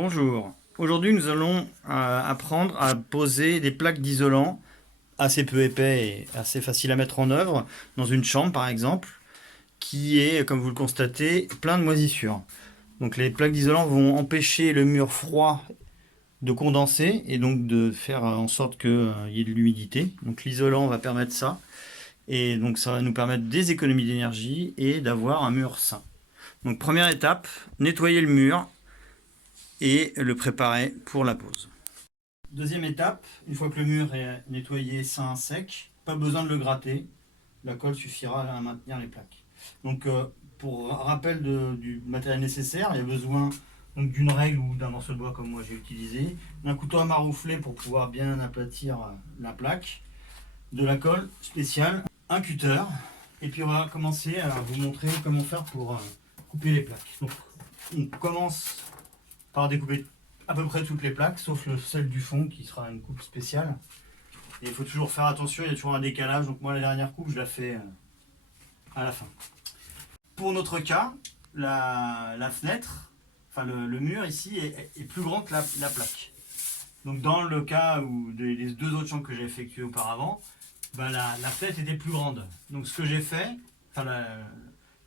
Bonjour, aujourd'hui nous allons apprendre à poser des plaques d'isolant assez peu épais et assez faciles à mettre en œuvre dans une chambre par exemple qui est, comme vous le constatez, plein de moisissures. Donc les plaques d'isolant vont empêcher le mur froid de condenser et donc de faire en sorte qu'il y ait de l'humidité. Donc l'isolant va permettre ça et donc ça va nous permettre des économies d'énergie et d'avoir un mur sain. Donc première étape, nettoyer le mur et le préparer pour la pose. Deuxième étape, une fois que le mur est nettoyé, sain, sec, pas besoin de le gratter, la colle suffira à maintenir les plaques. Donc pour rappel du matériel nécessaire, il y a besoin d'une règle ou d'un morceau de bois comme moi j'ai utilisé, d'un couteau à maroufler pour pouvoir bien aplatir la plaque, de la colle spéciale, un cutter, et puis on va commencer à vous montrer comment faire pour couper les plaques. Donc on commence par découper à peu près toutes les plaques, sauf celle du fond qui sera une coupe spéciale. Et il faut toujours faire attention, il y a toujours un décalage. Donc moi la dernière coupe, je la fais à la fin. Pour notre cas, la fenêtre, enfin le mur ici est plus grand que la plaque. Donc dans le cas où les deux autres chambres que j'ai effectuées auparavant, ben la fenêtre était plus grande. Donc ce que j'ai fait, enfin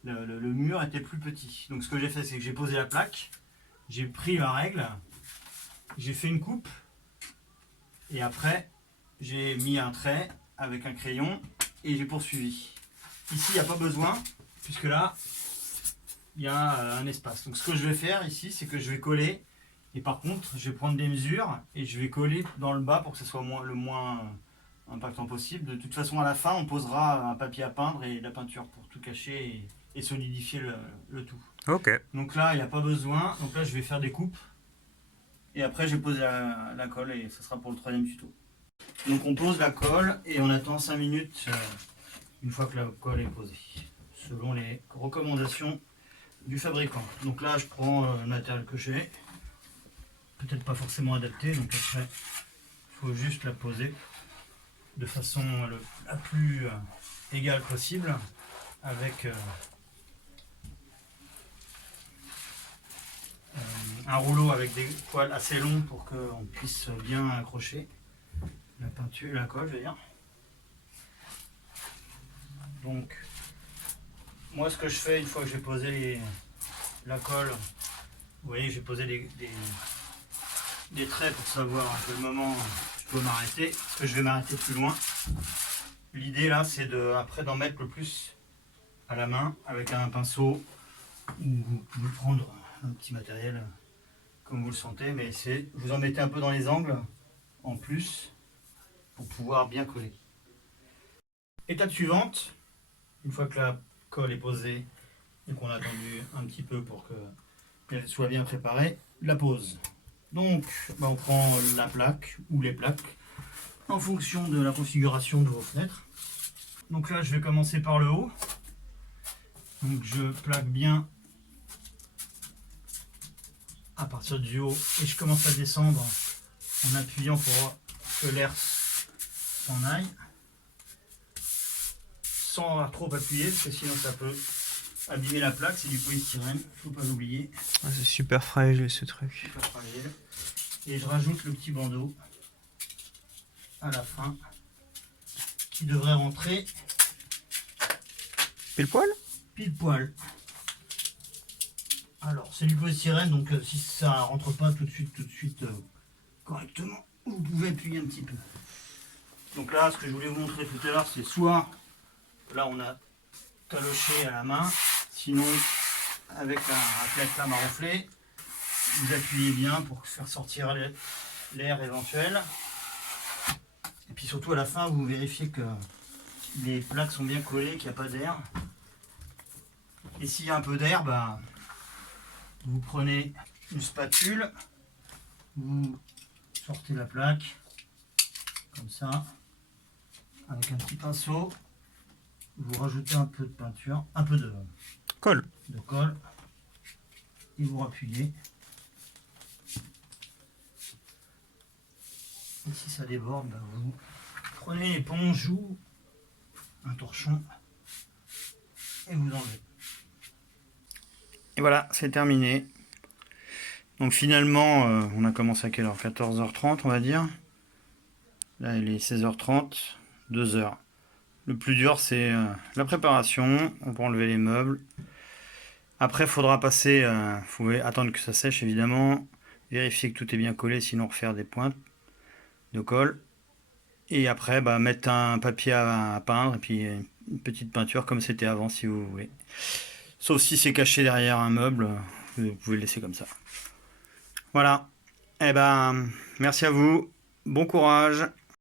le mur était plus petit. Donc ce que j'ai fait, c'est que j'ai posé la plaque, j'ai pris ma règle, j'ai fait une coupe et après j'ai mis un trait avec un crayon et j'ai poursuivi. Ici il n'y a pas besoin puisque là il y a un espace. Donc ce que je vais faire ici, c'est que je vais coller et par contre je vais prendre des mesures et je vais coller dans le bas pour que ce soit le moins impactant possible. De toute façon à la fin on posera un papier à peindre et de la peinture pour tout cacher et solidifier le tout. Ok. Donc là il n'y a pas besoin, donc là je vais faire des coupes. Et après, j'ai posé la colle et ce sera pour le troisième tuto. Donc on pose la colle et on attend 5 minutes une fois que la colle est posée, selon les recommandations du fabricant. Donc là, je prends le matériel que j'ai, peut-être pas forcément adapté, donc après, il faut juste la poser de façon la plus égale possible, avec un rouleau avec des poils assez longs pour qu'on puisse bien accrocher la peinture, la colle, je veux dire. Donc, moi, ce que je fais une fois que j'ai posé la colle, vous voyez, j'ai posé des traits pour savoir à quel moment je peux m'arrêter, parce que je vais m'arrêter plus loin. L'idée là, c'est après d'en mettre le plus à la main avec un pinceau ou vous pouvez prendre un petit matériel comme vous le sentez, mais vous en mettez un peu dans les angles en plus pour pouvoir bien coller. Étape suivante, une fois que la colle est posée et qu'on a attendu un petit peu pour qu'elle soit bien préparée, la pose. Donc on prend la plaque ou les plaques en fonction de la configuration de vos fenêtres. Donc là je vais commencer par le haut. Donc je plaque bien à partir du haut et je commence à descendre en appuyant pour que l'air s'en aille, sans trop appuyer parce que sinon ça peut abîmer la plaque. C'est du polystyrène, il ne faut pas l'oublier. Ah, c'est super fragile ce truc. Super fragile. Et je rajoute le petit bandeau à la fin qui devrait rentrer Pile poil. pile poil. Alors c'est du polystyrène, donc si ça rentre pas tout de suite correctement, vous pouvez appuyer un petit peu. Donc là, ce que je voulais vous montrer tout à l'heure, c'est soit là on a taloché à la main, sinon avec la raclette à maroufler, vous appuyez bien pour faire sortir l'air éventuel. Et puis surtout à la fin, vous vérifiez que les plaques sont bien collées, qu'il n'y a pas d'air. Et s'il y a un peu d'air, vous prenez une spatule, vous sortez la plaque, comme ça, avec un petit pinceau, vous rajoutez un peu de peinture, un peu de Colle. colle, et vous appuyez. Et si ça déborde, vous prenez une éponge ou un torchon et vous enlevez. Et voilà, c'est terminé. Donc finalement, on a commencé à quelle heure? 14h30 on va dire. Là il est 16h30, 2 heures. Le plus dur c'est la préparation, on peut enlever les meubles. Après il faudra passer, faut attendre que ça sèche évidemment, vérifier que tout est bien collé, sinon refaire des pointes de colle. Et après bah, mettre un papier à peindre et puis une petite peinture comme c'était avant si vous voulez. Sauf si c'est caché derrière un meuble, vous pouvez le laisser comme ça. Voilà. Eh ben, merci à vous. Bon courage.